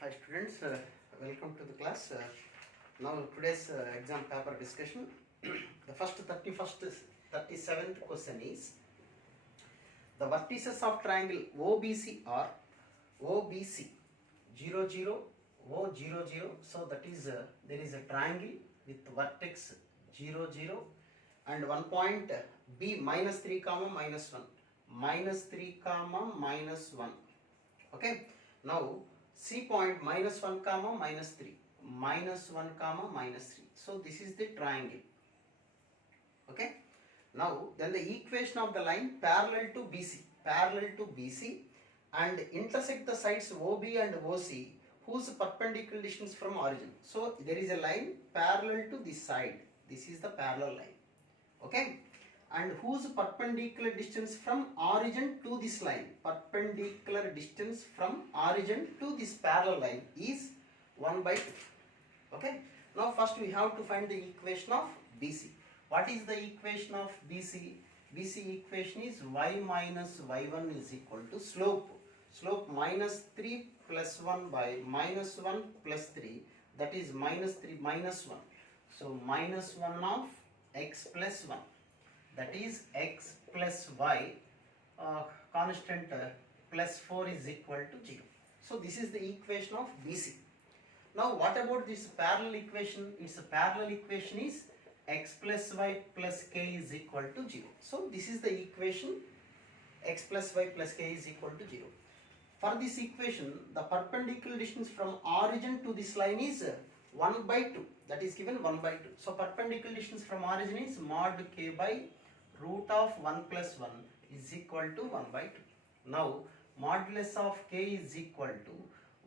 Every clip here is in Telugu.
Hi students, welcome to the class. Now today's exam paper discussion. The first 37th question is the vertices of triangle OBC are OBC 0 0 O 0 0. So that is there is a triangle with vertex 0 0 and one point B minus 3 comma minus 1 minus 3 comma minus 1. Okay, now C point minus 1 comma minus 3 minus 1 comma minus 3. So this is the triangle. Okay, now then the equation of the line parallel to BC and intersect the sides OB and OC whose perpendicular distance from origin. So there is a line parallel to this side. This is the parallel line. Okay, and whose perpendicular distance from origin to this line, perpendicular distance from origin to this parallel line is 1 by 2. Okay, now first we have to find the equation of BC. What is the equation of BC? BC equation is y minus y1 is equal to slope minus 3 plus 1 by minus 1 plus 3, that is minus 3 minus 1. So minus 1 of x plus 1, that is x plus y constant plus 4 is equal to 0. So this is the equation of BC. Now what about this parallel equation? Its parallel equation is x plus y plus k is equal to 0. So this is the equation, x plus y plus k is equal to 0. For this equation, the perpendicular distance from origin to this line is 1 by 2, that is given 1 by 2. So perpendicular distance from origin is mod k by root of 1 plus 1 is equal to 1 by 2. Now modulus of k is equal to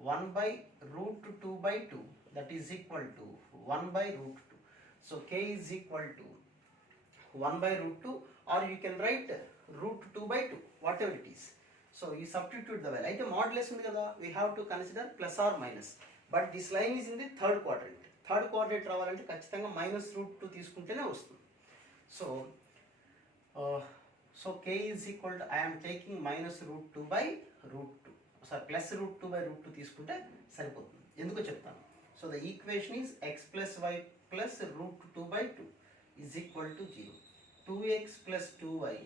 1 by root 2 by 2, that is equal to 1 by root 2. So k is equal to 1 by root 2, or you can write root 2 by 2, whatever it is. So you substitute the value. Like a modulus undi kada, we have to consider plus or minus. But this line is in the third quadrant. Third quadrant రావాలంటే ఖచ్చితంగా minus root 2 తీసుకుంటేనే వస్తుంది. So k is equal to, I am taking minus root 2 by root 2. Sorry, plus root 2 by root 2 తీసుకుంటే సరిపోతుంది. ఎందుకో చెప్తాను. So the equation is x plus y plus root 2 by 2 is equal to 0. 2x plus 2y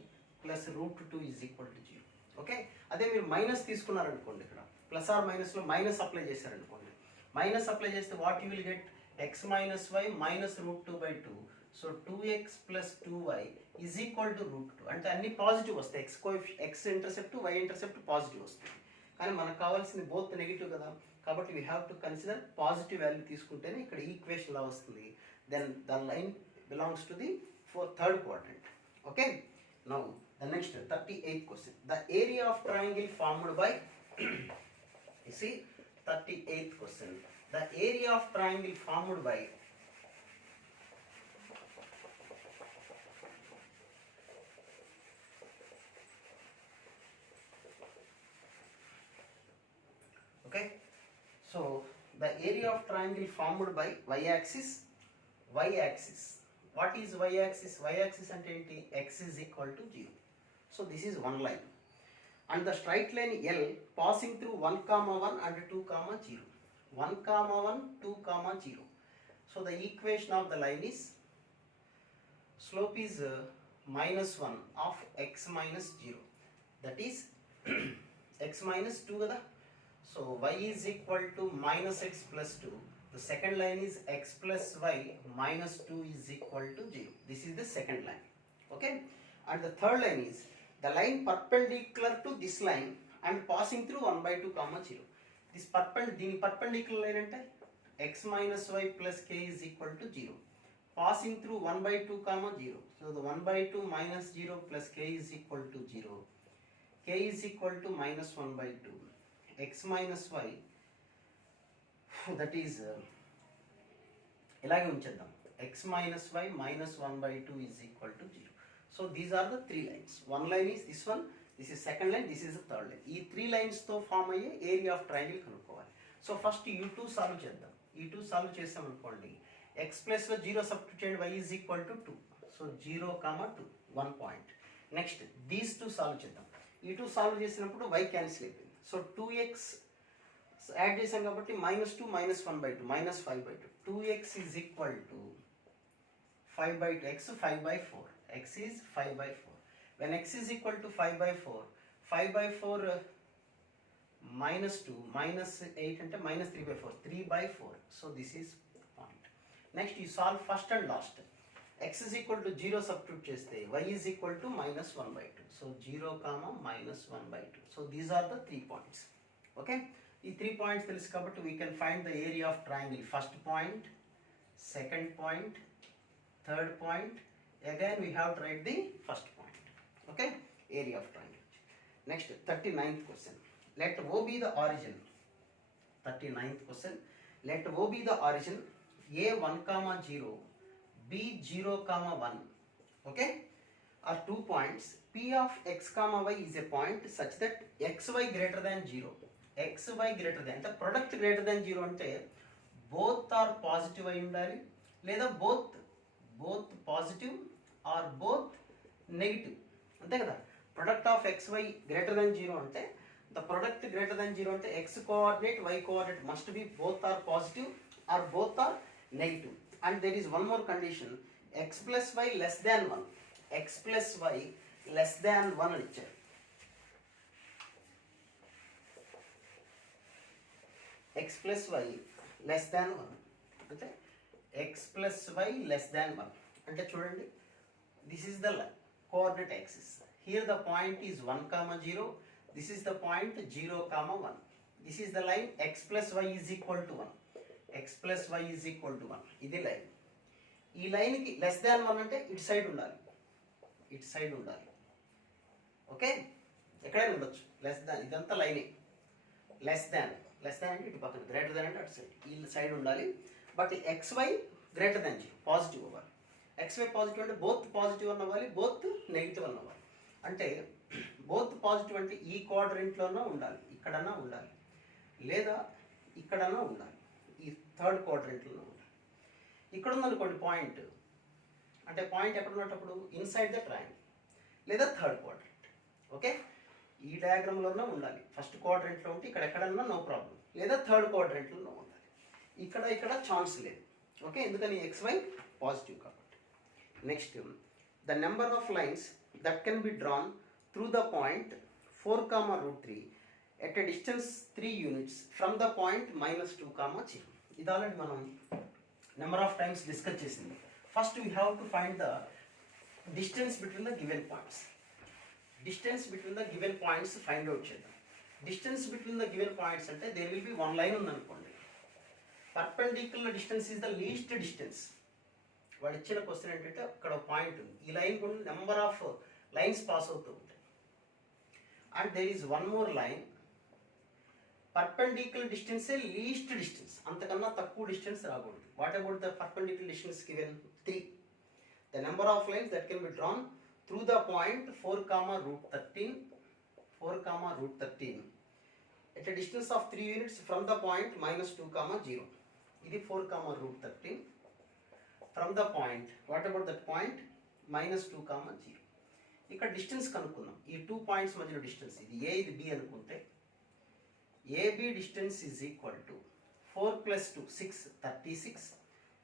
plus root 2 is equal to 0. Okay, అదే మీరు మైనస్ తీసుకున్నారనుకోండి, ఇక్కడ ప్లస్ ఆర్ మైనస్లో మైనస్ అప్లై చేశారనుకోండి, మైనస్ అప్లై చేస్తే what you will get x minus y minus root 2 by 2. So 2x plus 2y is equal to root 2. అంటే అన్ని పాజిటివ్ వస్తాయి, x intercept y intercept positive వస్తుంది. కానీ మనకు కావాల్సింది బోత్ నెగిటివ్ కదా, కాబట్టి we have to consider positive value తీసుకుంటేనే ఇక్కడ ఈక్వేషన్ లా వస్తుంది. Then the line belongs to the third quadrant. Okay, now the next 38th question. The area of triangle formed by you see 38th question. The area of triangle formed by okay, so the area of triangle formed by y-axis. What is y-axis? Y-axis అంటే ఏంటి? x is equal to 0. So this is one line and the straight line L passing through 1 comma 1 and 2 comma 0. 1 comma 1 2 comma 0. So the equation of the line is slope is minus 1 of x minus 0, that is x minus 2 kada. So y is equal to minus x plus 2. The second line is x plus y minus 2 is equal to 0. This is the second line. Okay, and the third line is the line perpendicular to this line and passing through 1 by 2 comma 0. This perpendicular line ante x minus y plus k is equal to 0, passing through 1 by 2 comma 0. So the 1 by 2 minus 0 plus k is equal to 0. K is equal to minus 1 by 2. X minus y, that is ఇలాగే ఉంచేద్దాం, x minus y minus 1 by 2 is equal to 0. So these are the three lines. One line is this one, this is second line, this is the third line. ఈ త్రీ లైన్స్ తో ఫామ్ అయ్యే ఏరియా ఆఫ్ ట్రయాంగిల్ కనుక్కోవాలి. సో ఫస్ట్ u2 సాల్వ్ చేద్దాం. u2 సాల్వ్ చేసాం అనుకోండి, x ప్లస్ లో 0 సబ్స్టిట్యూట్ చేయండి, y is equal to 2. So 0, 2 1 point. Next these 2 solve చేద్దాం. ఈ 2 సాల్వ్ చేసినప్పుడు y క్యాన్సిల్ అయిపోయింది. సో 2x సో యాడ్ చేసాం కాబట్టి -2 -1/2 -5/2. 2x is equal to 5/2. x 5/4. x is 5/4. When x is equal to 5/4, 5/4 -2 -8 అంటే -3/4, 3/4. So this is point. Next you solve first and last. x is equal to 0 substitute చేస్తే y is equal to -1/2. So 0, -1/2. So these are the 3 points. Okay, ఈ 3 points తెలుసు కాబట్టి we can find the area of triangle. First point, second point, third point. Again we have to write the first point. Okay, area of triangle. Next 39th question. Let O be the origin. 39th question. Let O be the origin. A 1, 0, B 0, 1. Okay, are 2 points. P of x, y is a point such that xy greater than 0. xy greater than అంటే product greater than 0 అంటే both are positive అయి ఉండాలి, లేదా both positive or both negative, అంతే కదా. Product of xy greater than 0 అంటే the product greater than 0 అంటే x coordinate, y coordinate must be both are positive or both are negative. And there is one more condition, x plus y less than 1. x plus y less than 1 అని ఇచ్చారు. x plus y less than 1 అంటే x plus y less than 1 అంటే చూడండి, this is the coordinate axis. Here the point is 1, 0. This is the point 0, 1. This is the line x plus y is equal to 1. x plus y is equal to 1. ఇది లైన్. ఈ లైన్కి లెస్ దాన్ 1 అంటే ఇటు సైడ్ ఉండాలి, ఓకే. ఎక్కడైనా ఉండొచ్చు లెస్ దాన్, ఇదంతా లైనే. లెస్ దాన్ అంటే ఇటు పక్కన, గ్రేటర్ దాన్ అంటే అటు సైడ్, ఈ సైడ్ ఉండాలి. But XY greater than 0, positive అవ్వాలి. XY పాజిటివ్ అంటే బోత్ పాజిటివ్ అవ్వాలి, బోత్ నెగిటివ్ అవ్వాలి. అంటే బోత్ పాజిటివ్ అంటే ఈ క్వాడ్రెంట్లోనూ ఉండాలి, ఇక్కడన్నా ఉండాలి, లేదా ఇక్కడన్నా ఉండాలి, ఈ థర్డ్ క్వాడ్రెంట్లోనూ ఉండాలి. ఇక్కడ ఉందనుకోండి పాయింట్, అంటే పాయింట్ ఎక్కడ ఉన్నప్పుడు ఇన్సైడ్ ద ట్రయాంగిల్ లేదా థర్డ్ క్వాడ్రెంట్. ఓకే, ఈ డయాగ్రామ్లోనే ఉండాలి. ఫస్ట్ క్వాడ్రెంట్లో ఉంటే ఇక్కడ ఎక్కడన్నా నో ప్రాబ్లం, లేదా థర్డ్ క్వాడ్రెంట్లో ఉండాలి. ఇక్కడ ఛాన్స్ లేదు. ఓకే, ఎందుకని XY పాజిటివ్ కాబట్టి. Next, the number of lines that can be drawn through the point 4, √3 at a distance 3 units from the point -2, 0. ఇది ఆల్రెడీ మనం నెంబర్ ఆఫ్ టైమ్స్ డిస్కస్ చేసింది. First we have to find the distance between the given points. Distance between the given points find out చేద్దాం. Distance between the given points అంటే దేర్ విల్ బి 1 లైన్ ఉందనుకోండి. Perpendicular distance is the least distance. వాడు ఇచ్చిన క్వశ్చన్ ఏంటంటే అక్కడ పాయింట్ ఉంది, ఈ లైన్ కూడా నెంబర్ ఆఫ్ లైన్స్ పాస్ అవుతూ ఉంటాయి. And there is one more line, perpendicular distance least distance, అంతకన్నా తక్కువ డిస్టెన్స్ రాకూడదు. What about the perpendicular distance given 3? The number of lines that can be drawn through the point 4, √13 at a distance of 3 units from the point -2, 0. ఇది 4, √13 from the point. What about that point? -2, 0. ఇక్కడ డిస్టెన్స్ కనుక్కుందాం. ఈ 2 పాయింట్స్ మధ్యలో డిస్టెన్స్, ఇది A ఇది B అనుకుంటే AB distance is equal to 4 + 2 6, 36.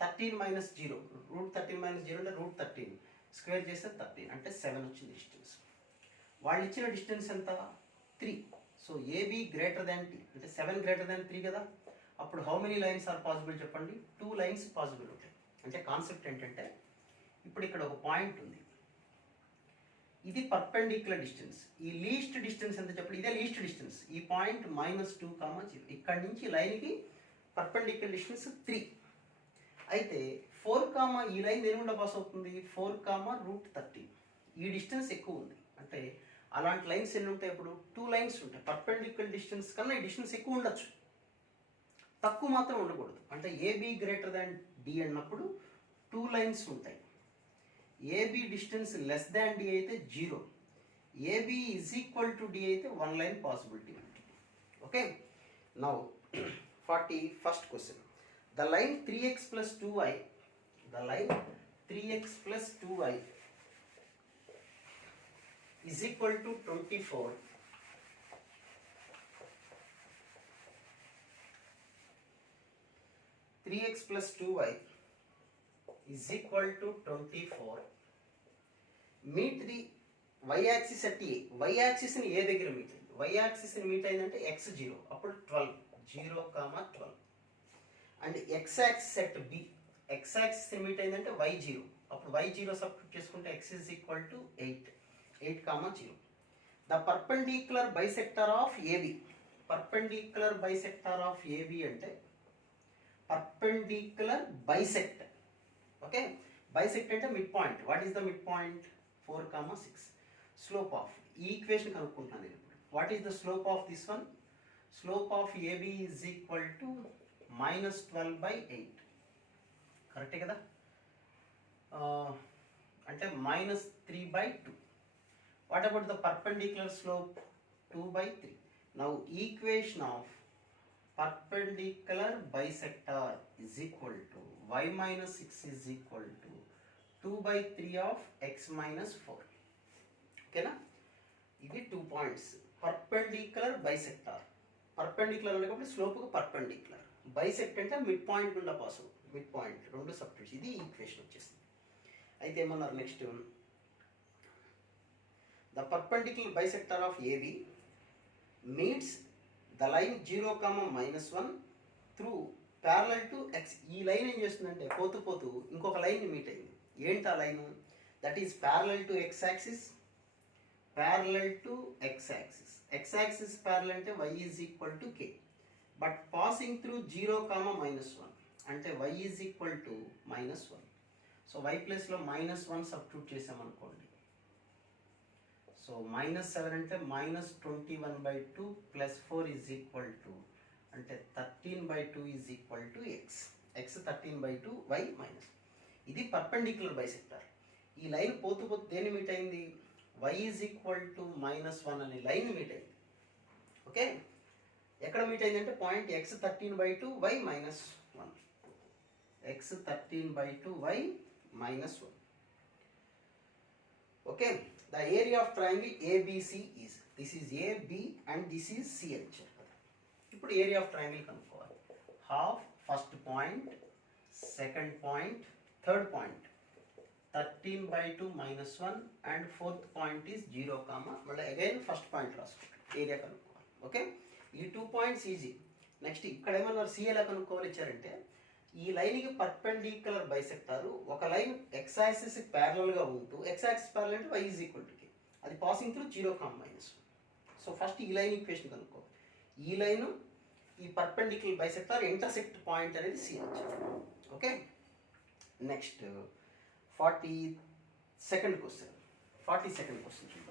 13 - 0, √13 - 0 అంటే √13 స్క్వేర్ చేస్తే 13 అంటే 7 వచ్చింది డిస్టెన్స్. వాళ్ళు ఇచ్చిన డిస్టెన్స్ ఎంత? 3. So AB greater than T అంటే 7 గ్రేటర్ దాన్ 3 కదా. అప్పుడు how many lines are possible చెప్పండి? 2 లైన్స్ పాసిబుల్ ఉంటాయి. అంటే కాన్సెప్ట్ ఏంటంటే, ఇప్పుడు ఇక్కడ ఒక పాయింట్ ఉంది, ఇది పర్పెండిక్యులర్ డిస్టెన్స్. ఈ లీస్ట్ డిస్టెన్స్ ఎంత చెప్పండి? ఇదే లీస్ట్ డిస్టెన్స్. ఈ పాయింట్ -2, 0. ఇక్కడి నుంచి లైన్కి పర్పెండిక్యులర్ డిస్టెన్స్ 3. అయితే 4, ఈ లైన్ దేని గుండా పాస్ అవుతుంది? 4, √13. ఈ డిస్టెన్స్ ఎక్కువ ఉంది. అంటే అలాంటి లైన్స్ ఎన్ని ఉంటాయి? ఇప్పుడు 2 లైన్స్ ఉంటాయి. పర్పెండిక్యులర్ డిస్టెన్స్ కన్నా ఈ డిస్టెన్స్ ఎక్కువ ఉండొచ్చు, తక్కువ మాత్రం ఉండకూడదు. అంటే AB గ్రేటర్ దాన్ D అన్నప్పుడు 2 లైన్స్ ఉంటాయి. AB distance less than D అయితే 0, AB is equal to D అయితే 1 లైన్ పాసిబిలిటీ ఉంటుంది. Okay, now 41st question. The line 3x plus 2y, is equal to 24 3x plus 2y is equal to 24. Meet the y-axis at a. Y-axis ni a దగ్గర మీట్ అయింది. Y-axis ni మీట్ అయిందంటే x 0, అప్పుడు 12, 0, 12. And x-axis at b. X-axis ni meet అయిందంటే y 0, అప్పుడు y 0 సబ్స్టిట్యూట్ చేసుకుంటే x is equal to 8, 8, 0. The perpendicular bisector of AB. Perpendicular bisector of AB అంటే perpendicular bisect. Okay, bisect అంటే mid point. What is the mid point? 4, 6. Slope of ఈ ఈక్వేషన్ కనుక్కుంటున్నాను నేను ఇప్పుడు. What is the slope of this one? Slope of AB is equal to -12/8. కరెక్టే కదా? అంటే -3/2. What about the perpendicular slope? 2/3. Now equation of perpendicular bisector is equal to y minus 6 is equal to 2/3 of x minus 4. Okay na? ఇవి 2 points. Perpendicular bisector. Perpendicular అంటే కాబట్టి స్లోప్ కు పర్పెండిక్యులర్. బైసెక్ట్ అంటే మిడ్ పాయింట్ గుండా పాస్ అవుతుంది. మిడ్ పాయింట్ రెండు సబ్స్టిట్యూట్స్. ఇది ఈక్వేషన్ వచ్చేసింది. అయితే ఏమన్నారు next? The perpendicular bisector of AB meets the line 0, -1 through parallel to x. ఈ లైన్ ఏం చేస్తుందంటే పోతూ పోతూ ఇంకొక లైన్ మీట్ అయింది. ఏంటి ఆ line? That is parallel to x axis. Parallel to x axis. X axis parallel అంటే y is equal to k. But passing through 0, -1 అంటే y is equal to -1. So y place లో -1 సబ్స్టిట్యూట్ చేసామనుకోండి. సో -7 అంటే -21/2 ప్లస్ 4 ఈజ్ ఈక్వల్ టు అంటే 13/2 is equal to x. x 13/2, y minus. ఇది పర్పెండిక్యులర్ బైసెక్టర్. ఈ లైన్ పోతూ పోతూ దేన్ని మీట్ అయింది? y ఈజ్ ఈక్వల్ టు -1 అనే లైన్ మీట్ అయింది. ఓకే, ఎక్కడ మీట్ అయిందంటే point x 13/2, y -1. x 13/2, y -1. Okay, the area of triangle ABC is, this is AB and this is C అని చెప్పారు. ఇప్పుడు ఏరియా ఆఫ్ ట్రయాంగిల్ కనుక్కోవాలి. Half first point, second point, third point 13/2 -1 and fourth point is 0, మళ్ళీ అగైన్ ఫస్ట్ పాయింట్ రాసుకోవాలి. ఏరియా కనుక్కోవాలి. ఓకే, ఈ 2 పాయింట్స్ ఈజీ. నెక్స్ట్ ఇక్కడ ఏమన్నారు? సి ఎలా కనుక్కోవాలి ఇచ్చారంటే ఈ లైన్కి పర్పెండిక్యులర్ బైసెక్టారు ఒక లైన్ ఎక్స్ యాక్సిస్ ప్యారలల్గా ఉంటూ ఎక్స్ యాక్సిస్ ప్యారల్ అంటే y is equal to k, అది పాసింగ్ త్రూ 0, -1. సో ఫస్ట్ ఈ లైన్ ఈక్వేషన్ కనుక్కోవాలి. ఈ లైను ఈ పర్పెండిక్యులర్ బైసెక్టార్ ఇంటర్సెక్ట్ పాయింట్ అనేది సి వచ్చారు. Okay, next 42nd question. 42nd question చూద్దాం.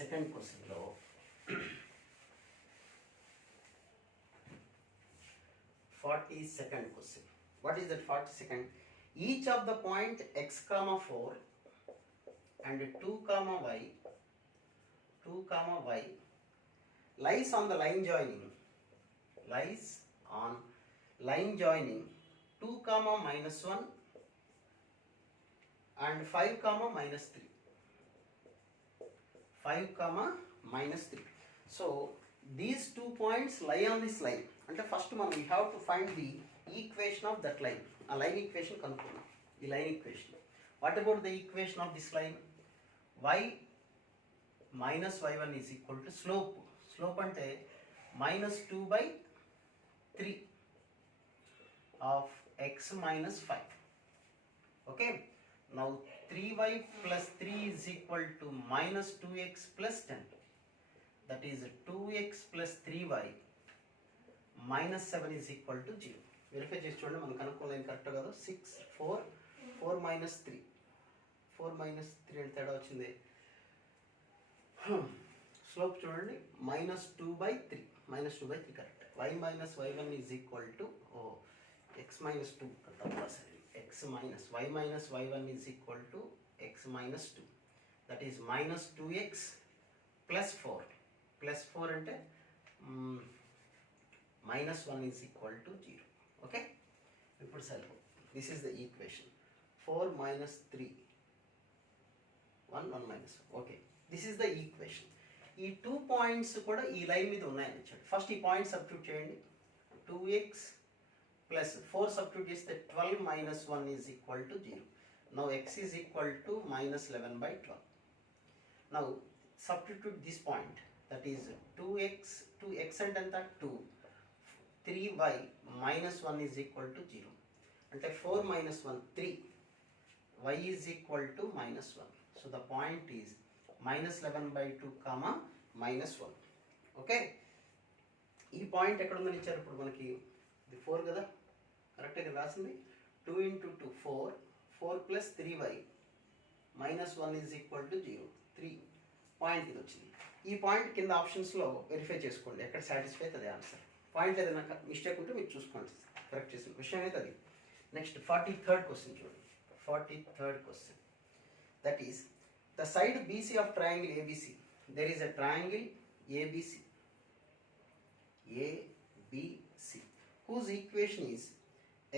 సెకండ్ క్వశ్చన్లో 42nd question. What is that 42nd? Each of the point x, 4 and 2, y lies on the line joining. Lies on line joining 2, -1 and 5, -3. 5, -3. So these 2 points lie on this line. అంటే ఫస్ట్ మనం we have to find the equation of that line. ఆ లైన్ ఈక్వేషన్ కనుక్కున్నాం. ఈ line equation. What about the equation of this line? y -y1 is equal to slope. Slope అంటే -2/3 of x -5. Okay, now 3y plus 3 is equal to -2x plus 10. That is 2x plus 3y -7 is equal to 0. Verify చేసి చూడండి, మనం కనుక్కోలేని కరెక్ట్ కదా. 6, 4, 4 -3, 4 -3 అంటే తేడా వచ్చింది. స్లోప్ చూడండి -2/3, -2/3 correct. y -y1 is equal to x -2 తప్ప సరే. x minus y minus y1 is equal to x minus 2. That is -2x plus 4. Plus 4 అంటే -1 is equal to 0. Okay? ఇప్పుడు సరిపో. This is the equation. 4 - 3 1 1 minus 1. Okay, this is the equation. ఈ 2 పాయింట్స్ కూడా ఈ లైన్ మీద ఉన్నాయని ఇచ్చాడు. ఫస్ట్ ఈ పాయింట్ సబ్స్టిట్యూట్ చేయండి. 2x ప్లస్ 4 సబ్స్టిట్యూట్ చేస్తే 12 minus 1 is equal to 0. Now x is equal to minus 11 by 12. Now substitute this point, that is 2x and then 2, 3y minus 1 is equal to 0. అంటే 4 minus 1 3, y is equal to minus 1. So the point is minus 11 by 2 comma minus 1. Okay, ఈ పాయింట్ ఎక్కడ ఉందని ఇచ్చారు ఇప్పుడు మనకి? ఇది 4 కదా, కరెక్ట్గా రాసింది. 2 into 2 4, 4 plus 3y minus 1 is equal to 0. 3 point ఇది వచ్చింది. ఈ పాయింట్ కింద ఆప్షన్స్లో వెరిఫై చేసుకోండి ఎక్కడ సాటిస్ఫై అవుతుంది ఆన్సర్. పాయింట్ ఏదైనా మిస్టేక్ ఉంటే మీరు చూసుకోండి, కరెక్ట్ చేసిన విషయం అయితే అది. నెక్స్ట్ 43rd క్వశ్చన్ చూడండి. 43rd question, that is the side BC of triangle ABC. There is a triangle ABC whose equation is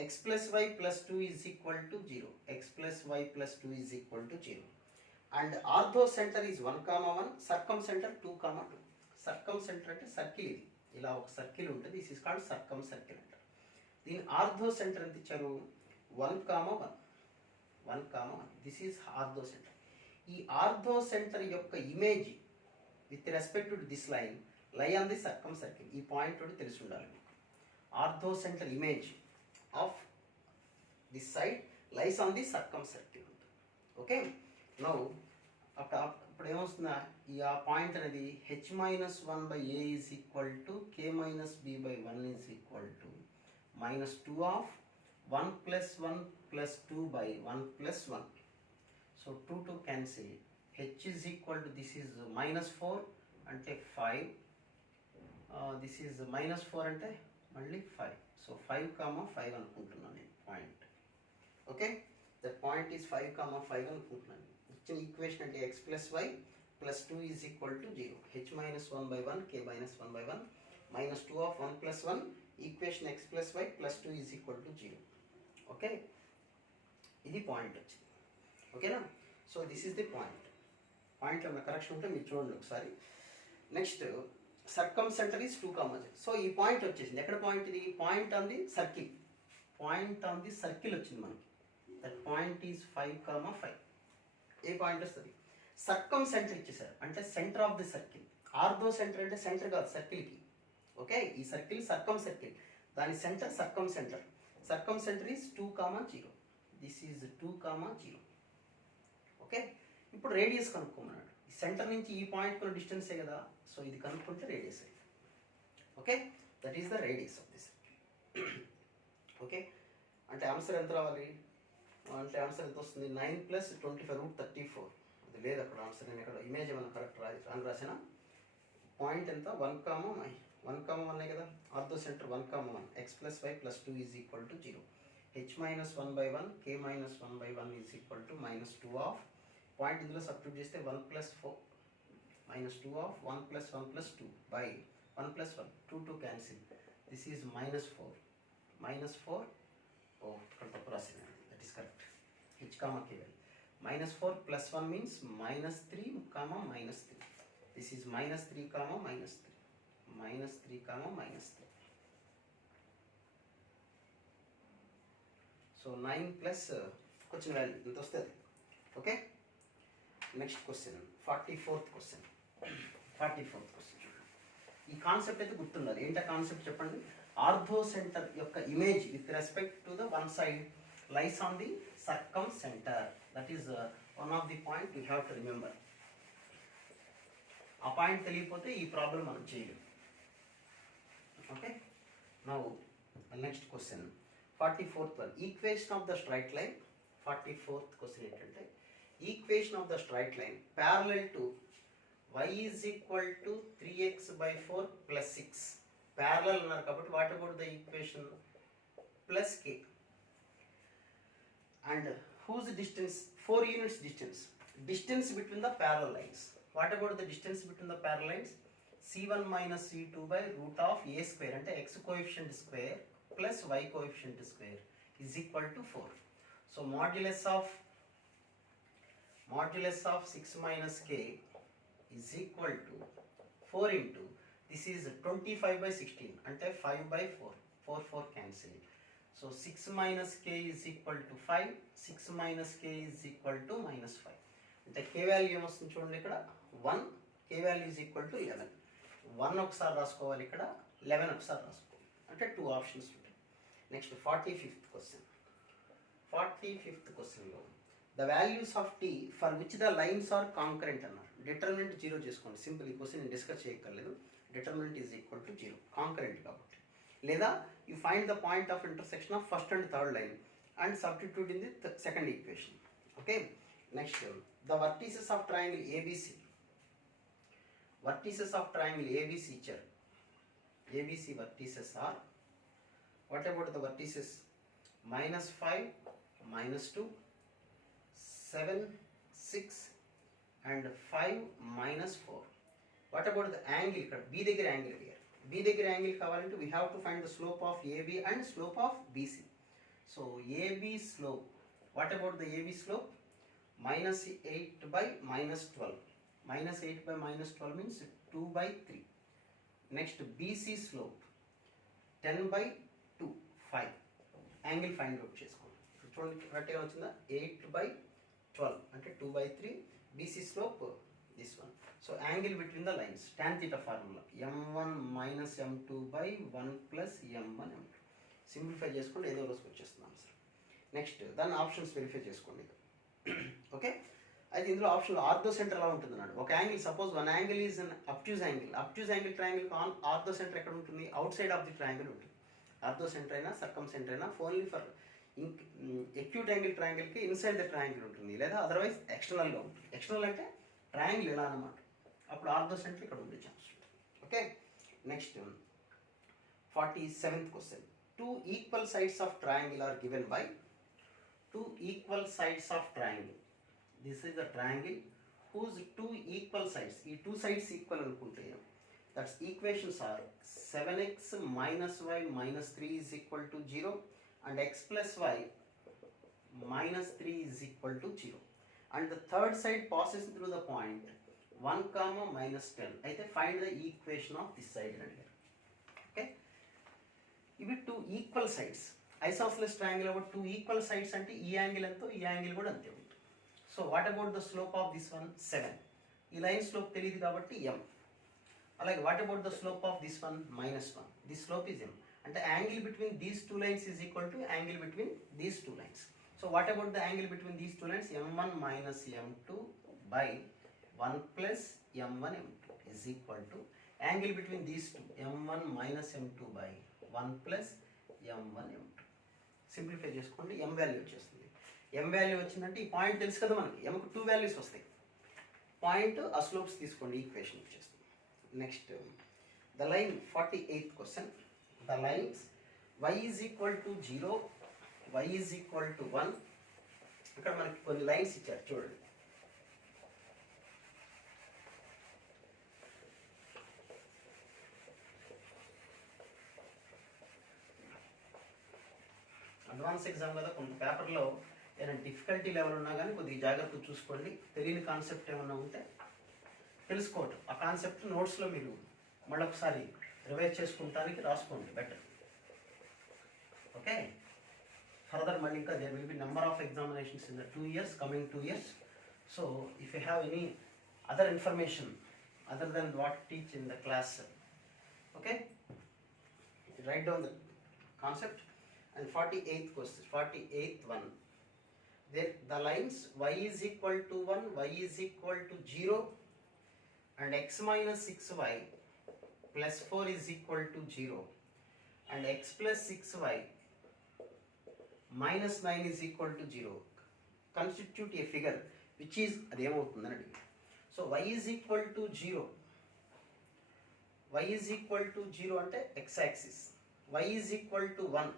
x plus y plus 2 is equal to 0. x plus y plus 2 is equal to 0. And orthocenter is 1, 1, circumcenter 2, 2. Circumcenter అంటే సర్కిల్, ఇది ఇలా ఒక సర్కిల్ ఉంటుంది. దిస్ ఇస్ కాల్డ్ సర్కంసర్కిల్ అంటారు. దీని ఆర్థోసెంటర్ ఎంత ఇచ్చారు? 1, 1. This is orthocentre. ఈ ఆర్థోసెంటర్ యొక్క image with respect to this line lie on the circumcircle. ఈ పాయింట్ తోటి తెలిసి ఉండాలి మీకు. Orthocentre image of this side lies on the circumcircle. Okay, now ఇప్పుడు ఏమొస్తుందా, ఈ ఆ పాయింట్ అనేది h minus 1 by a is equal to k minus b by 1 is equal to minus 2 of 1 plus 1 plus 2 by 1 plus 1. So 2 cancel. h is equal to, this is minus 4 అంటే 5, this is minus 4 అంటే మళ్ళీ 5. సో 5, 5 అనుకుంటున్నాను నేను point. Okay, that point is 5, 5 అనుకుంటున్నాను. ఇచ్చిన ఈక్వేషన్ అంటే x plus y plus 2 is equal to 0. h minus 1 by 1, k minus 1 by 1, minus 2 of 1 plus 1, equation x plus y plus 2 is equal to 0. Okay, ఇది పాయింట్ వచ్చింది. ఓకేనా? So this is the point. పాయింట్లో ఉన్న కరెక్షన్ ఉంటే మీరు చూడండి ఒకసారి. Next circumcentre is 2, 0. సో ఈ పాయింట్ వచ్చేసింది. ఎక్కడ పాయింట్ ఇది? Point on the circle. Point on the circle వచ్చింది మనకి. That point is 5, 5. ఏ పాయింట్ వస్తుంది? సర్కంసెంటర్ ఇచ్చేసారు అంటే centre of the circle. Ortho centre అంటే సెంటర్ కాదు సర్కిల్కి. ఓకే, ఈ సర్కిల్ సర్కంసర్కిల్, దాని centre circumcentre. Circumcentre is 2, 0. This is 2, 0. Okay, ఇప్పుడు రేడియస్ కనుక్కోమన్నాడు. ఈ సెంటర్ నుంచి ఈ పాయింట్ కొన్ని డిస్టెన్సే కదా, సో ఇది కనుక్కుంటే రేడియస్ అయింది. Okay, that is the radius of this. Okay, అంటే ఆన్సర్ ఎంత రావాలి అంటే ఆన్సర్ ఎంత వస్తుంది? 9 plus 25 √34. అది లేదు అక్కడ ఆన్సర్. నేను ఇక్కడ ఇమేజ్ ఏమైనా కరెక్ట్ అని రాసిన. పాయింట్ ఎంత? 1, 1 కదా. Ortho centre 1, 1. x plus y plus 2 is equal to 0. h minus 1 by 1, k minus 1 by 1 is equal to minus 2 of point ఇందులో సబ్స్టిట్యూట్ చేస్తే 1 plus 4 minus 2 of 1 plus 1 plus 2 by 1 plus 1. 2 cancel. This is minus 4. Oh, ఇక్కడ తప్పు రాసిన. That is correct. h, k. Minus 4 plus 1 means minus 3, minus 3. This is minus 3, minus 3. Minus 3, minus 3. So 9 plus వచ్చిన వాల్యూ ఎంత వస్తుంది? Okay, next question 44th question. 44th question ఈ కాన్సెప్ట్ అయితే గుర్తుండాలి. ఏంటా కాన్సెప్ట్ చెప్పండి? ఆర్థో సెంటర్ యొక్క image with respect to the one side lies on the circumcentre. That is one of the point you have to remember. ఆ పాయింట్ తెలియకపోతే ఈ ప్రాబ్లం మనం చేయలేం. Okay, now next question 44th one. Equation of the straight line. 44th question ఏంటంటే equation of the straight line parallel to y is equal to 3x by 4 plus 6. Parallel అన్నారు కాబట్టి what about the equation? Plus k. And whose distance? 4 units distance between the parallel lines. What about the distance between the parallel lines? c1 minus c2 by root of a square అంటే x coefficient square plus y coefficient square is equal to 4. So modulus of Modulus of 6 minus k is equal to 4 into, this is 25 by 16 అంటే 5 by 4, 4 cancel. So 6 minus k is equal to 5, 6 minus k is equal to minus 5. అంటే k వాల్యూ ఏమొస్తుంది చూడండి ఇక్కడ 1, k value is equal to 11. 1 ఒకసారి రాసుకోవాలి ఇక్కడ, 11 ఒకసారి రాసుకోవాలి, అంటే 2 ఆప్షన్స్ ఉంటాయి. Next 45th question. 45th క్వశ్చన్లో the values of T for which the lines are concurrent అన్నారు. డిటర్మినెంట్ 0 చేసుకోండి, సింపుల్. ఈ క్వశ్చన్ నేను డిస్కస్ చేయక్కర్లేదు. Determinant is equal to 0, concurrent కాబట్టి. లేదా you find the point of intersection of first and third line and substitute in the second equation. Okay, next the vertices of triangle ABC. Vertices of triangle ABC ఇచ్చారు. ABC vertices are, what about the vertices? -5, -2, 7, 6 and 5, -4. What about the angle? ఇక్కడ B దగ్గర యాంగిల్ అడిగారు. B దగ్గర యాంగిల్ కావాలంటే we have to find the slope of AB and slope of BC. So AB slope, what about the AB slope? -8 by -12. -8 by -12 means 2 by 3. Next BC slope 10 by 2, 5. Angle find out చేసుకోండి. చూడండి కరెక్ట్ గా వచ్చిందా? 8 by 12 అంటే 2 by 3. BC slope this one. So angle between the lines, tan theta formula, m1 minus m2 by 1 plus m1 m2. Simplify చేసుకోండి, ఏదో రోజుకి వచ్చేస్తున్నాను సార్. నెక్స్ట్ దాని ఆప్షన్స్ వెరిఫై చేసుకోండి. ఓకే, అయితే ఇందులో ఆప్షన్ ఆర్థో సెంటర్ ఎలా ఉంటుంది అన్నాడు. ఒక angle, suppose one angle is an obtuse angle. Obtuse angle triangle orthocentre ఎక్కడ ఉంటుంది? Outside of the triangle ఉంటుంది. ఆర్థో సెంటర్ అయినా సర్కమ్ సెంటర్ అయినా ఓన్లీ ఫర్ ఎక్యూట్ యాంగిల్ ట్రయాంగిల్కి ఇన్సైడ్ ద ట్రయాంగిల్ ఉంటుంది, లేదా అదర్వైజ్ ఎక్స్టర్నల్లో ఉంటుంది. ఎక్స్టర్నల్ అంటే ట్రయాంగిల్ ఎలా అనమాట, అప్పుడు ఆర్థో సెంటర్ ఇక్కడ ఉండే ఛాన్స్ ఉంటుంది. Okay, next 47th question. 2 equal sides of triangle are given by 2 equal sides of triangle. This is the triangle whose 2 equal sides, ఈ 2 sides equal అనుకుంటే that's equations are 7x minus y minus 3 is equal to 0 and x plus y minus 3 is equal to 0 and the third side passes through the point 1 comma minus 10. అయితే find the equation of this side అని అడిగారు. ఓకే, ఇవి 2 equal sides. Isosceles triangle about 2 equal sides అంటే ఈ యాంగిల్ ఎంతో ఈ యాంగిల్ కూడా అంతే ఉంటుంది. So what about the slope of this one? 7. ఈ లైన్ స్లోప్ తెలియదు కాబట్టి m. అలాగే what about the slope of this one? -1. This slope is m. అంటే angle between these 2 lines is equal to angle between these 2 lines. So what about the angle between these 2 lines? m1 minus m2 by 1 plus m1 m2 is equal to angle between these 2 m1 minus m2 by 1 plus m1 m2. Simplify చేసుకోండి, m వాల్యూ వచ్చేస్తుంది. m వాల్యూ వచ్చిందంటే ఈ పాయింట్ తెలుసు కదా మనకి, mకు 2 వాల్యూస్ వస్తాయి. పాయింట్ ఆ స్లోప్స్ తీసుకోండి, ఈక్వేషన్ వచ్చేస్తుంది. Next the line 48th question. The lines y is equal to 0, y is equal to 1. ఇక్కడ మనకి కొన్ని లైన్స్ ఇచ్చారు చూడండి. అడ్వాన్స్ ఎగ్జామ్ కదా, కొంత పేపర్లో ఏదైనా డిఫికల్టీ లెవెల్ ఉన్నా కానీ కొద్దిగా జాగ్రత్తగా చూసుకోండి. తెలియని కాన్సెప్ట్ ఏమైనా ఉంటే తెలుసుకోవటం, ఆ కాన్సెప్ట్ నోట్స్లో మీరు మళ్ళీ ఒకసారి రివైజ్ చేసుకుంటానికి రాసుకోండి బెటర్. ఓకే, ఫర్దర్ మళ్ళీ ఇంకా there will be number of examinations in the 2 years, coming 2 years. So if you have any other information other than what teach in the class, okay, write down the concept. And 48th question, 48th one. There the lines y is equal to 1, y is equal to 0 and x minus 6y plus 4 is equal to 0 and x plus 6y minus 9 is equal to 0 constitute a figure which is ademavutundani. So y is equal to 0, y is equal to 0 ante x axis, y is equal to 1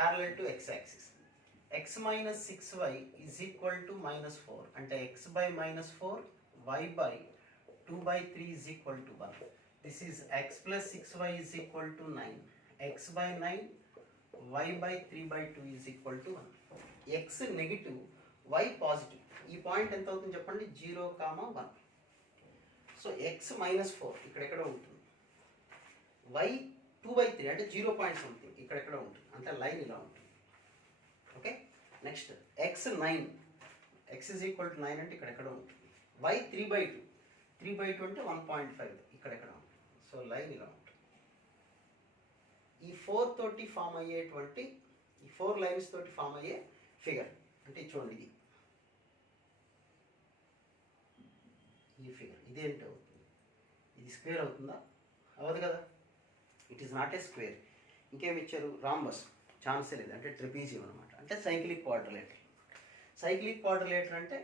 parallel to x axis, x minus 6y is equal to -4 అంటే x by -4, y by 2 by 3 is equal to 1. This is x plus 6y is equal to 9, x by 9, y by 3 by 2 is equal to 1. x negative, y positive. ఈ పాయింట్ ఎంత అవుతుంది చెప్పండి, 0,1. సో x -4 ఇక్కడెక్కడ ఉంటుంది, y 2/3 అంటే 0 పాయింట్ సంథింగ్ ఇక్కడెక్కడ ఉంటుంది, అంటే లైన్ ఇలా ఉంటుంది. ఓకే, నెక్స్ట్ x 9, x = 9 అంటే ఇక్కడెక్కడ ఉంటుంది, y 3/2, 3/2 అంటే 1.5 ఇక్కడెక్కడ ఉంటుంది. సో లైన్ ఇలా ఉంటుంది. ఈ 4 తోటి ఫామ్ అయ్యేటువంటి, ఈ 4 లైన్స్ తోటి ఫామ్ అయ్యే ఫిగర్ అంటే చూడండి, ఇది ఈ ఫిగర్ ఇదేంటి అవుతుంది, ఇది స్క్వేర్ అవుతుందా, అవ్వదు కదా, it is not a square. ఇంకేమి ఇచ్చారు, రాంబస్, ఛాన్సే లేదు, అంటే ట్రెపీజియం అనమాట, అంటే సైక్లిక్ క్వాడ్రిలేటర్. సైక్లిక్ క్వాడ్రిలేటర్ అంటే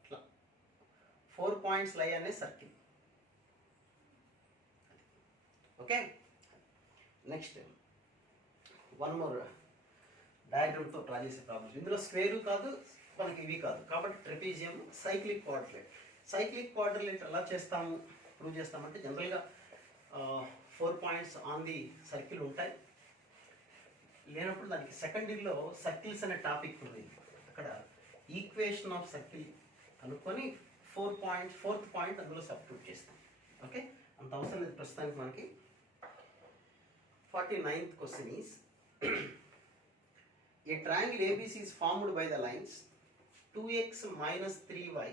ఇట్లా 4 పాయింట్స్ లై అనే circle. Okay, next one more డయాగ్రామ్తో డ్రా చేసే ప్రాబ్లమ్స్. ఇందులో స్క్వేరు కాదు, మనకి ఇవి కాదు, కాబట్టి trapezium, cyclic quadrilateral. Cyclic quadrilateral ఎలా చేస్తాము, ప్రూవ్ చేస్తామంటే జనరల్గా 4 పాయింట్స్ ఆన్ ది సర్కిల్ ఉంటాయి. లేనప్పుడు దానికి సెకండ్ ఇయర్లో సర్కిల్స్ అనే టాపిక్ ఉంది, అక్కడ ఈక్వేషన్ ఆఫ్ సర్కిల్ కనుక్కొని 4th పాయింట్ అందులో సబ్స్టిట్యూట్ చేస్తాం. ఓకే, అంత అవసరం లేదు ప్రస్తుతానికి మనకి. 49th question is a triangle ABC is formed by the lines 2x minus 3y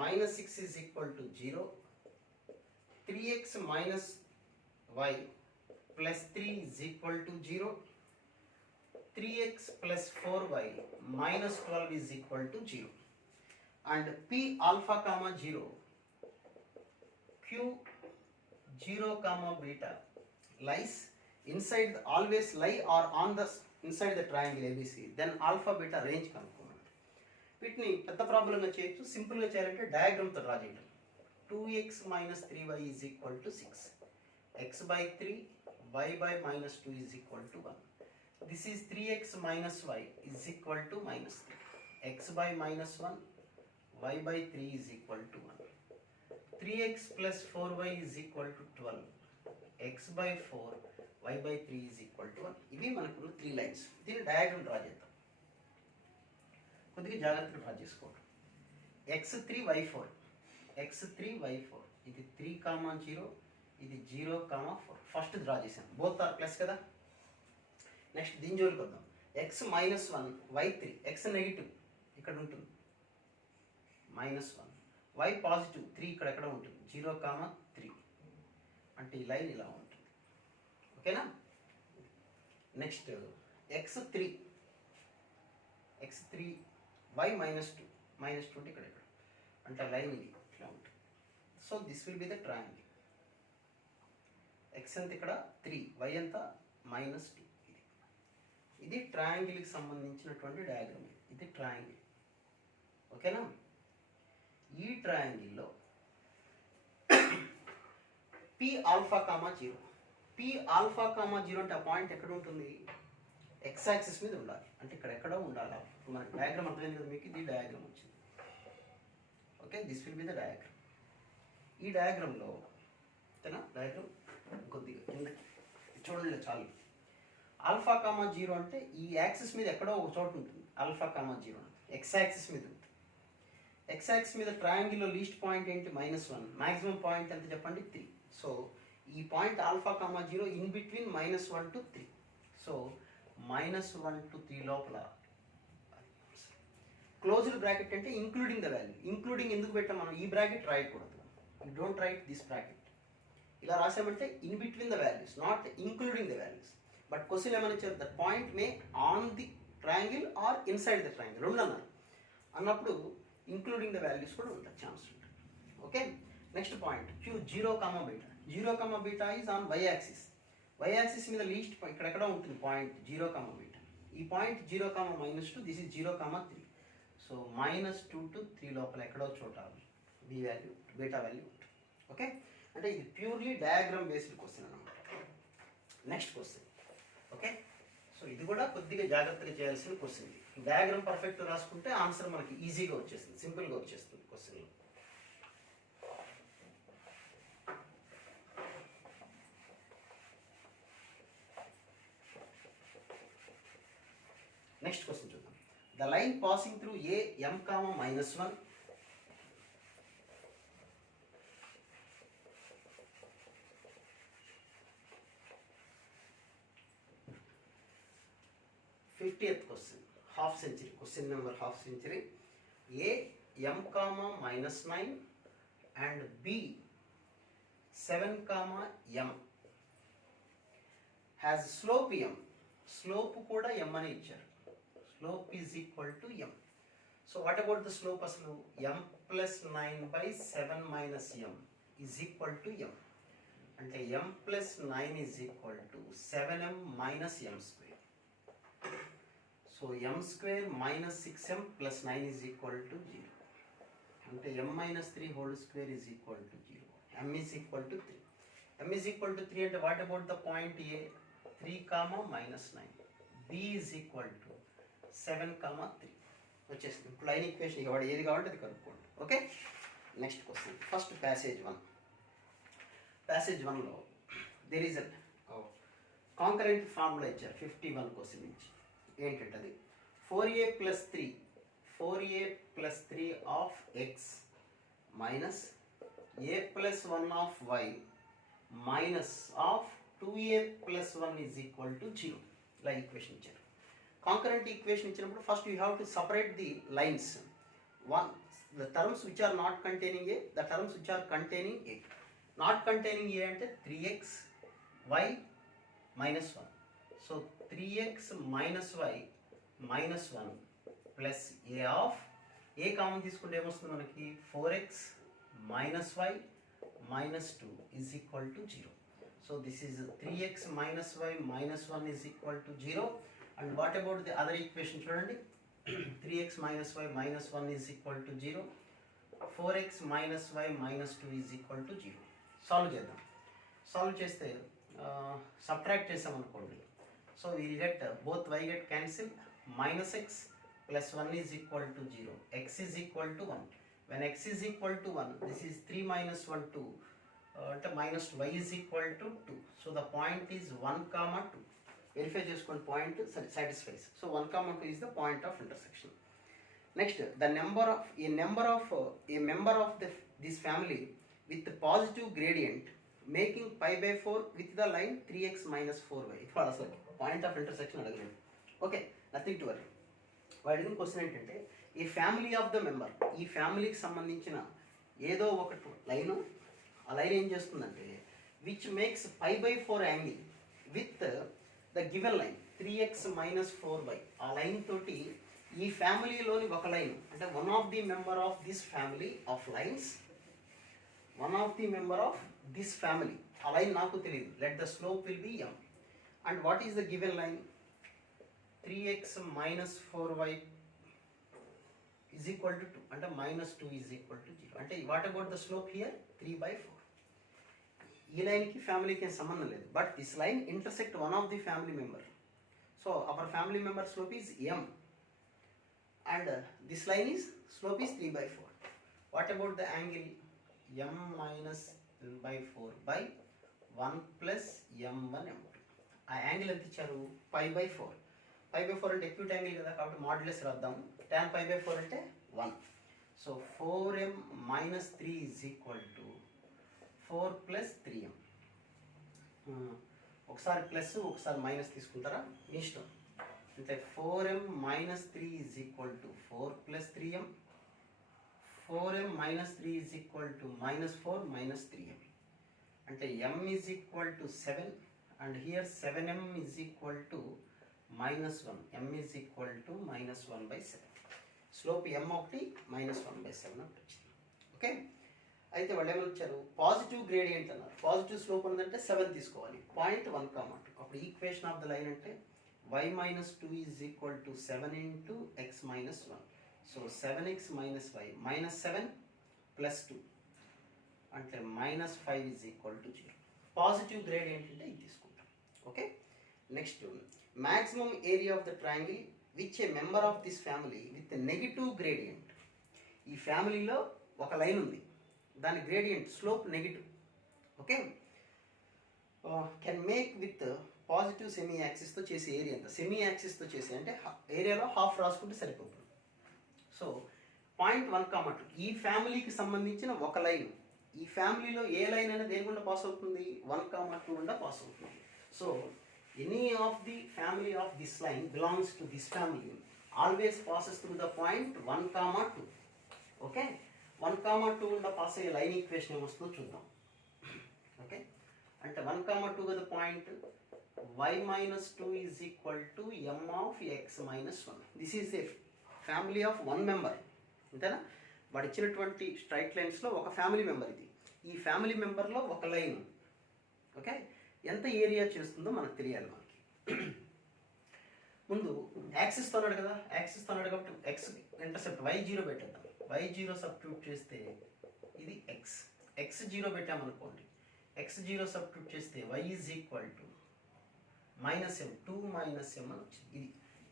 minus 6 is equal to 0, 3x minus y plus 3 is equal to 0, 3x plus 4y minus 12 is equal to 0, and p alpha comma 0, q 0 comma beta lies inside the, always lie or on the inside the triangle ABC, then alpha beta range కనుక్కోమని. వీటిని పెద్ద ప్రాబ్లంగా చేయొచ్చు, సింపుల్గా చేయాలంటే డయాగ్రామ్తో డ్రా చేయడం. 2x minus 3y is equal to 6, x/3 y/-2 is equal to 1. This is 3x minus y is equal to -3, x/-1 y/3 is equal to 1, 3x plus 4y is equal to 12, x/4 y/3 is equal to 1. ఇవి మనకు 3 లైన్స్. దీన్ని డయాగ్రామ్ డ్రా చేద్దాం, కొద్దిగా జాగ్రత్తగా డ్రా చేసుకోండి. x3 y4, x3 y4, ఇది 3,0, ఇది 0,4. ఫస్ట్ డ్రా చేశాను, బోత్ ఆర్ ప్లస్ కదా. నెక్స్ట్ దీని జోలికి వద్దాం. x -1 y3, x నెగిటివ్ ఇక్కడ ఉంటుంది, -1, y పాజిటివ్ 3 ఇక్కడ ఎక్కడ ఉంటుంది, 0,3, అంటే ఈ లైన్ ఇలా ఉంటుంది. ఓకేనా, నెక్స్ట్ x3 y -2 అంటే ఇక్కడ అంటే లైన్ ఇది ఇట్లా ఉంటుంది. So this will be the triangle. x ఎంత ఇక్కడ 3, y ఎంత -2. ఇది ట్రయాంగిల్కి సంబంధించినటువంటి డయాగ్రామ్. ఇది ట్రయాంగిల్. ఓకేనా, ఈ ట్రయాంగిల్లో p alpha comma 0, p alpha comma 0 అంటే ఆ పాయింట్ ఎక్కడ ఉంటుంది, x యాక్సిస్ మీద ఉండాలి, అంటే ఇక్కడ ఎక్కడో ఉండాలి. మనకి డయాగ్రామ్ అర్థమైంది కదా మీకు, ఇది డయాగ్రామ్ వచ్చింది. Okay, this will be the diagram. ఈ డయాగ్రామ్లో డయాగ్రామ్ కొద్దిగా కింద చూడండి చాలు. ఆల్ఫా కామా 0 అంటే ఈ యాక్సిస్ మీద ఎక్కడో ఒక చోట ఉంటుంది. ఆల్ఫా కామా 0 x యాక్సిస్ మీద ఉంటుంది. x యాక్సిస్ మీద ట్రయాంగిల్లో లీస్ట్ పాయింట్ ఏంటి, -1, మ్యాక్సిమం పాయింట్ ఎంత చెప్పండి, 3. సో ఈ point alpha comma 0 in between -1 to 3. So -1 to 3 లోపల క్లోజ్డ్ బ్రాకెట్ అంటే ఇంక్లూడింగ్ ద వాల్యూ. ఇంక్లూడింగ్ ఎందుకు పెట్టాం మనం, ఈ బ్రాకెట్ రాయకూడదు, you don't write this bracket. ఇలా రాసామంటే in between the values, not including the values. But question ఏమైనా ఇచ్చారు, that point may on the triangle or inside the triangle రెండు అన్నారు. అన్నప్పుడు ఇంక్లూడింగ్ ద వాల్యూస్ కూడా ఉంటుంది, ఛాన్స్ ఉంటుంది. Okay, next point q 0, beta. 0, beta is on y axis. y axis మీద లీస్ట్ ఇక్కడెక్కడ ఉంటుంది పాయింట్ 0, beta. ఈ point 0, -2, this is 0, 3. So -2 to 3 లోపల ఎక్కడో చోట b వాల్యూ, బీటా వాల్యూ ఉంటుంది. ఓకే, అంటే ఇది ప్యూర్లీ డయాగ్రామ్ బేస్డ్ క్వశ్చన్ అన్నమాట. Next question. ఓకే, సో ఇది కూడా కొద్దిగా జాగ్రత్తగా చేయాల్సిన క్వశ్చన్. డయాగ్రామ్ పర్ఫెక్ట్ రాసుకుంటే ఆన్సర్ మనకి ఈజీగా వచ్చేస్తుంది, సింపుల్గా వచ్చేస్తుంది క్వశ్చన్లో. నెక్స్ట్ క్వశ్చన్ చూద్దాం. the line passing through A m comma minus 1 50th question, half century, question number half century. A m comma minus 9 and B 7 comma m has slope m. Slope kuda m ani icharu. Slope is equal to m. So what about the slope asalu? M plus 9 by 7 minus m is equal to m. Ante m plus 9 is equal to 7m minus m square. So m square minus 6m plus 9 is equal to 0. Ante m minus 3 whole square is equal to 0. M is equal to 3. M is equal to 3 ante what about the point A? 3 comma minus 9. B is equal to 7 comma 3. వచ్చేసింది. ఇప్పుడు లైన్ ఈక్వేషన్ ఇవాడు ఏది కావాలంటే అది కనుక్కోండి. Okay, next question. First passage 1. Passage 1లో దేర్ ఈజ్ కాంకరెంట్ ఫార్ములా ఇచ్చారు 51 క్వశ్చన్ నుంచి. ఏంటంటే అది 4a plus 3 4a plus 3 of x minus a plus 1 of y minus of 2a plus 1 is equal to 0. ఇలా ఈక్వేషన్ ఇచ్చారు. కాంకరెంట్ ఈక్వేషన్ ఇచ్చినప్పుడు first you have to separate the lines. One the terms which are not containing a, the terms which are containing a. Not containing a అంటే 3x y minus 1. సో 3x minus y minus 1 plus a of a common తీసుకుంటే ఏమొస్తుంది మనకి 4x minus y minus 2 is equal to 0. So this is 3x minus y minus 1 is equal to 0. And what about the other equation చూడండి. 3x minus y minus 1 is equal to 0. 4x minus y minus 2 is equal to 0. Solve చేద్దాం. సాల్వ్ చేస్తే సబ్ట్రాక్ట్ చేసాం అనుకోండి. So will get both y get cancel. Minus x plus 1 is equal to 0. X is equal to 1. When x is equal to 1, this is 3 minus 1 2. Minus y is equal to 2. So the point is 1 comma 2. Verify చేసుకోండి point satisfies. So 1 comma 2 is the point of intersection. Next, the member of this family with the positive gradient making pi by 4 with the line 3x minus 4y. ఇప్పుడు అసలు పాయింట్ ఆఫ్ ఇంటర్సెక్షన్ అడగలేదు. Okay, nothing to worry. వాడిన క్వశ్చన్ ఏంటంటే ఈ ఫ్యామిలీ ఆఫ్ ద మెంబర్, ఈ ఫ్యామిలీకి సంబంధించిన ఏదో ఒకటి లైను, ఆ లైన్ ఏం చేస్తుందంటే which makes pi by 4 angle with the given line 3x minus 4y. ఆ లైన్ తోటి ఈ ఫ్యామిలీలోని ఒక లైన్ అంటే one of the member of this family of lines, one of the member of this family, ఆ లైన్ నాకు తెలియదు. Let the slope will be m. And what is the given line? 3x minus 4y is equal to 2. అంటే minus 2 is equal to 0. అంటే what about the slope here? 3/4. ఈ లైన్కి ఫ్యామిలీకి ఏం సంబంధం లేదు. But this line intersect one of the family member. So our family member slope is m. And this line is slope is 3/4. What about the angle? m minus 1/4 by 1 plus m1 m2. ఆ యాంగిల్ ఎంత ఇచ్చారు? π/4. π/4 అంటే ఎక్యూట్ యాంగిల్ కదా, కాబట్టి మాడ్యులస్ రాద్దాము. tan π/4 అంటే 1. So 4m minus 3 is equal to 4 plus 3m. ఒకసారి ప్లస్ ఒకసారి మైనస్ తీసుకుంటారా మీ ఇష్టం. అంటే 4m minus 3 is equal to 4 plus 3m. 4m minus 3 is equal to minus 4 minus 3m. అంటే m is equal to 7 and here 7m is equal to minus 1. m is equal to minus 1/7. Slope m ఒకటి minus 1/7 ఒకటి వచ్చింది. ఓకే, అయితే వాళ్ళు ఏమని వచ్చారు? పాజిటివ్ గ్రేడియంట్ అన్నారు. పాజిటివ్ స్లోప్ ఉందంటే 7 తీసుకోవాలి. Point 1 comma 2. అప్పుడు ఈక్వేషన్ ఆఫ్ ద లైన్ అంటే y minus 2 is equal to 7 into x minus 1. So 7x minus y minus 7 plus 2 అంటే minus 5 is equal to 0. Positive gradient అంటే ఇది తీసుకుంటాం. Okay, next maximum area of the triangle which a member of this family with a negative gradient. ఈ ఫ్యామిలీలో ఒక లైన్ ఉంది, దాని gradient slope negative. Okay, can make with positive semi యాక్సిస్తో చేసే ఏరియా ఎంత, సెమీ యాక్సిస్తో చేసే అంటే ఏరియాలో హాఫ్ రాసుకుంటే సరిపోతుంది. సో పాయింట్ 1,2 ఈ ఫ్యామిలీకి సంబంధించిన ఒక లైన్, ఈ ఫ్యామిలీలో ఏ లైన్ అయినా దేని గుండా పాస్ అవుతుంది, 1,2 గుండా పాస్ అవుతుంది. So any of the family of this line belongs to this family always passes through the point 1,2. Okay, 1,2 గుండా పాస్ అయ్యే లైన్ ఈక్వేషన్ ఏమొస్తుందో చూద్దాం. ఓకే, అంటే 1,2 కదా point, y minus 2 is equal to m of x minus 1. This is a family of one member. అంతేనా, వాడు ఇచ్చినటువంటి స్ట్రైట్ లైన్స్లో ఒక ఫ్యామిలీ మెంబర్ ఇది. ఈ ఫ్యామిలీ మెంబర్లో ఒక లైన్ ఓకే ఎంత ఏరియా చేస్తుందో మనకు తెలియాలి. మనకి ముందు యాక్సిస్ అన్నాడు కదా, యాక్సిస్ అన్నాడు కాబట్టి ఎక్స్ ఇంటర్సెప్ట్ y0 పెట్టేద్దాం. y0 సబ్స్టిట్యూట్ చేస్తే ఇది x0 పెట్టామనుకోండి, x0 సబ్స్టిట్యూట్ చేస్తే y is equal to -m 2 - m అని వచ్చింది.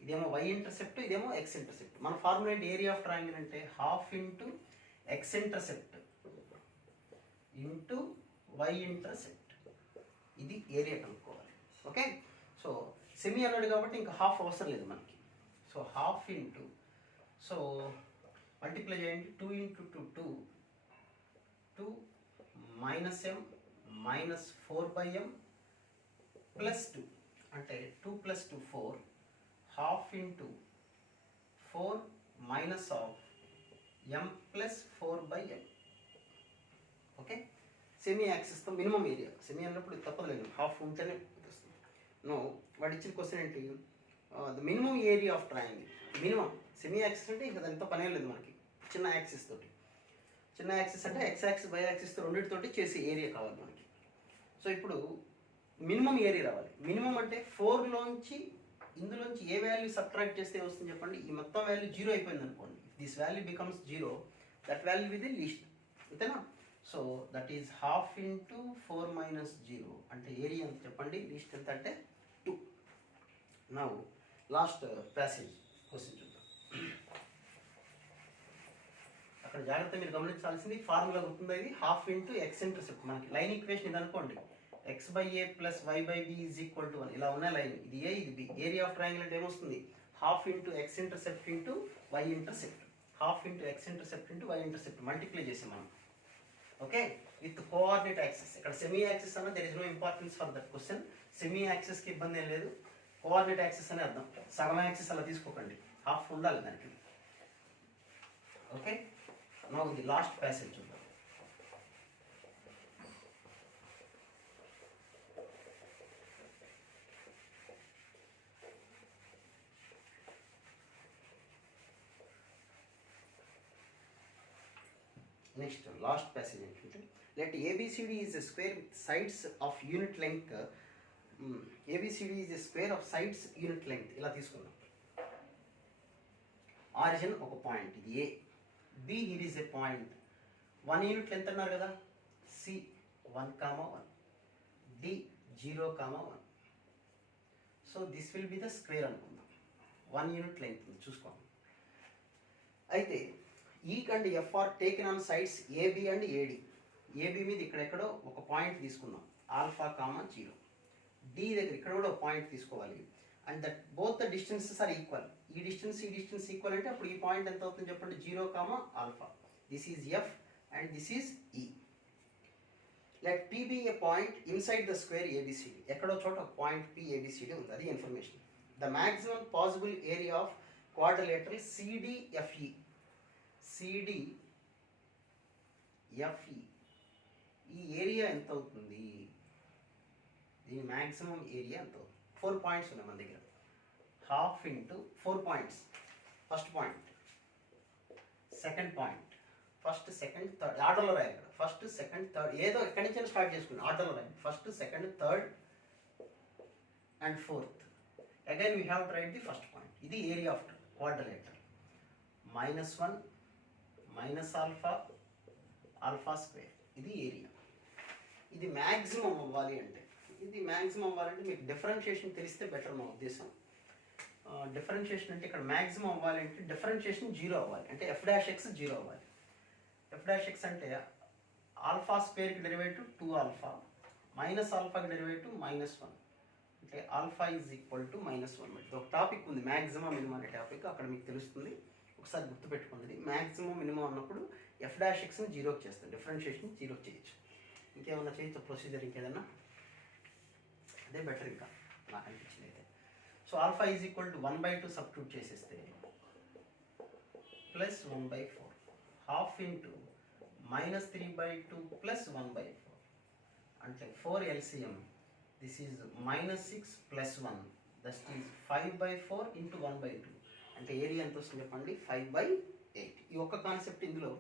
ఇదేమో y ఇంటర్సెప్ట్, ఇదేమో x ఇంటర్సెప్ట్. మన ఫార్ములా ఏంటి, ఏరియా ఆఫ్ ట్రయాంగిల్ అంటే half into x intercept into y intercept. ఇది ఏరియా కనుక్కోవాలి. ఓకే, సో సెమీ అన్నాడు కాబట్టి ఇంకా హాఫ్ అవసరం లేదు మనకి. So half into, so multiply చేయండి, 2 × 2 2 -m - 4/m +2 అంటే 2 + 2 4, half into 4 minus of m + 4/m. Okay, semi యాక్సిస్తో మినిమం ఏరియా, సెమీ అన్నప్పుడు తప్పలేదు, హాఫ్ ఉంటేనే వస్తుంది. నో, వాడు ఇచ్చిన క్వశ్చన్ ఏంటి, the minimum area of triangle. Minimum semi axis అంటే ఇంకా అంత పనే లేదు మనకి, చిన్న యాక్సిస్ తోటి. చిన్న యాక్సిస్ అంటే x యాక్సిస్ y యాక్సిస్తో రెండింటితోటి చేసే ఏరియా కావాలి మనకి. సో ఇప్పుడు మినిమం ఏరియా రావాలి. మినిమం అంటే 4లోంచి ఇందులోంచి ఏ వాల్యూ సబ్ట్రాక్ట్ చేస్తే వస్తుంది చెప్పండి, ఈ మొత్తం వాల్యూ 0 అయిపోయింది అనుకోండి. This value becomes 0, that value with the least, అంతేనా. So that is half into 4 - 0 అంటే ఏరియా ఎంత చెప్పండి, లీస్ట్ ఎంత అంటే 2. నౌ లాస్ట్ ప్యాసేజ్ క్వశ్చన్ చూద్దాం. అక్కడ జాగ్రత్త మీరు గమనించాల్సింది, ఫార్ములా గుర్తుందా, ఇది హాఫ్ ఇంటూ x ఇంటర్సెప్ట్. మనకి లైన్ ఈక్వేషన్ ఇది అనుకోండి, x/a + y/b = 1. ఇలా ఉన్న లైన్ ఇది a ఇది b. ఏరియా ఆఫ్ ట్రయాంగిల్ అంటే ఏమొస్తుంది, half into x intercept into y intercept, half into x intercept into y intercept multiply చేసాం మనం. Okay, with coordinate axis. ఇక్కడ సెమీ యాక్సిస్ అన్న there is no importance for that question. Semi యాక్సిస్కి ఇబ్బంది ఏం లేదు, కోఆర్డినేట్ యాక్సిస్ అనే అర్థం. సగం యాక్సిస్ అలా తీసుకోకండి, హాఫ్ ఉండాలి దానికి. Okay, now the last passage చూద్దాం. నెక్స్ట్ లాస్ట్ ప్యాసేజ్ ఏంటంటే, let ABCD is a square with sides of unit length. ABCD is a square of sides unit length. ఇలా తీసుకుందాం. ఆరిజిన్ ఒక పాయింట్, ఇది A. B here is a point, 1 unit length అన్నారు కదా, C 1, 1, D 0, 1. So this will be the square అనుకుందాం. 1 యూనిట్ లెంత్ చూసుకోండి. అయితే E and F are taken on sides AB and AD. AB మీద ఇక్కడెక్కడో ఒక పాయింట్ తీసుకుందాం, ఆల్ఫా, 0. D దగ్గర ఇక్కడ కూడా ఒక పాయింట్ తీసుకోవాలి. And that both the distances are equal. ఈ డిస్టెన్స్ ఈక్వల్ అంటే అప్పుడు ఈ పాయింట్ ఎంత అవుతుంది చెప్పండి, 0, alpha. This is F and this is E. Let P be a point inside the square ABCD. ఎక్కడో చోట ఒక పాయింట్ P ABCD ఉంది, అది information. The maximum possible area of quadrilateral CDFE. CDFE ఈ ఏరియా ఎంత అవుతుంది, దీని మ్యాక్సిమం ఏరియా ఎంత అవుతుంది. 4 పాయింట్స్ ఉన్నాయి మన దగ్గర, half into 4 points. First point, second point, first second third ఆర్డర్లో రాయాలి. ఇక్కడ ఫస్ట్ సెకండ్ థర్డ్ ఏదో ఎక్కడి నుంచి స్టార్ట్ చేసుకుని ఆర్డర్లో రాయాలి. First second third and fourth. Again we have to write the first point. ఇది area of quadrilateral. -1 minus alpha, alpha square, ఇది ఏరియా. ఇది మ్యాక్సిమం అవ్వాలి అంటే, మీకు డిఫరెన్షియేషన్ తెలిస్తే బెటర్ నా ఉద్దేశం. డిఫరెన్షియేషన్ అంటే ఇక్కడ మ్యాక్సిమం అవ్వాలి అంటే డిఫరెన్షియేషన్ 0 అవ్వాలి, అంటే f'(x) 0 అవ్వాలి. f'(x) అంటే ఆల్ఫా స్క్వేర్కి డెరివేటివ్ 2 ఆల్ఫా, మైనస్ ఆల్ఫాకి డెరివేటివ్ -1, అంటే ఆల్ఫా ఈజ్ ఈక్వల్ టు -1 ఒక టాపిక్ ఉంది మ్యాక్సిమం మినిమం అనే టాపిక్, అక్కడ మీకు తెలుస్తుంది, ఒకసారి గుర్తుపెట్టుకుంది. మ్యాక్సిమం మినిమం అన్నప్పుడు f'(x)ని జీరోకి చేస్తాం, డిఫరెన్షియేషన్ జీరోకి చేయొచ్చు. ఇంకేమన్నా చేయొచ్చు ప్రొసీజర్, ఇంకేదన్నా అదే బెటర్ ఇంకా నాకు అనిపించింది అయితే. So alpha is equal to 1/2 substitute చేసేస్తే ప్లస్ 1/4 హాఫ్ ఇంటూ -3/2 ప్లస్ 1/4 అంటే 4 LCM. This is -6 plus 1 that is 5/4 into 1/2 అంటే ఏరియా ఎంత వస్తుంది చెప్పండి, 5/8. ఈ ఒక్క కాన్సెప్ట్ ఇందులో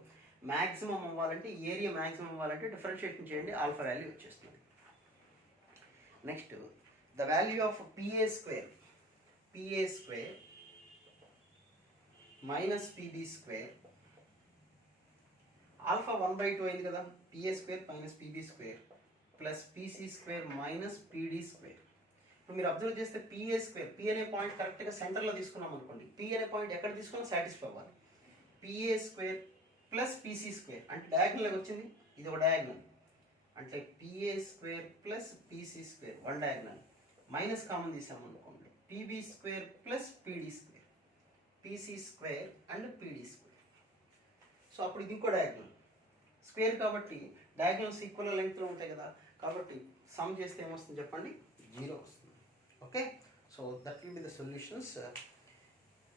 మ్యాక్సిమం అవ్వాలంటే, ఏరియా మ్యాక్సిమం అవ్వాలంటే డిఫరెన్షియేషన్ చేయండి, ఆల్ఫా వాల్యూ వచ్చేస్తుంది. Next the value of PA square minus PB square. Alpha 1/2 అయింది కదా, PA square minus PB square plus PC square minus PD square. ఇప్పుడు మీరు అబ్జర్వ్ చేస్తే PA స్క్వేర్, P అనే పాయింట్ కరెక్ట్గా సెంటర్లో తీసుకున్నాం అనుకోండి, P అనే పాయింట్ ఎక్కడ తీసుకున్నా సాటిస్ఫై అవ్వాలి. PA square plus PC square అంటే డయాగ్నల్ వచ్చింది, ఇది ఒక డయాగ్నల్ అంటే PA square plus PC square one diagonal, minus common తీసామనుకోండి PB square plus PD square, PC square and PD square. So అప్పుడు ఇది ఇంకో డయాగ్నల్ స్క్వేర్ కాబట్టి డయాగ్నల్స్ ఈక్వల్ లెంగ్త్లో ఉంటాయి కదా, కాబట్టి సమ్ చేస్తే ఏమొస్తుంది చెప్పండి, 0 వస్తుంది. Okay, so that will be the solutions.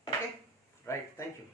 Okay, right, thank you.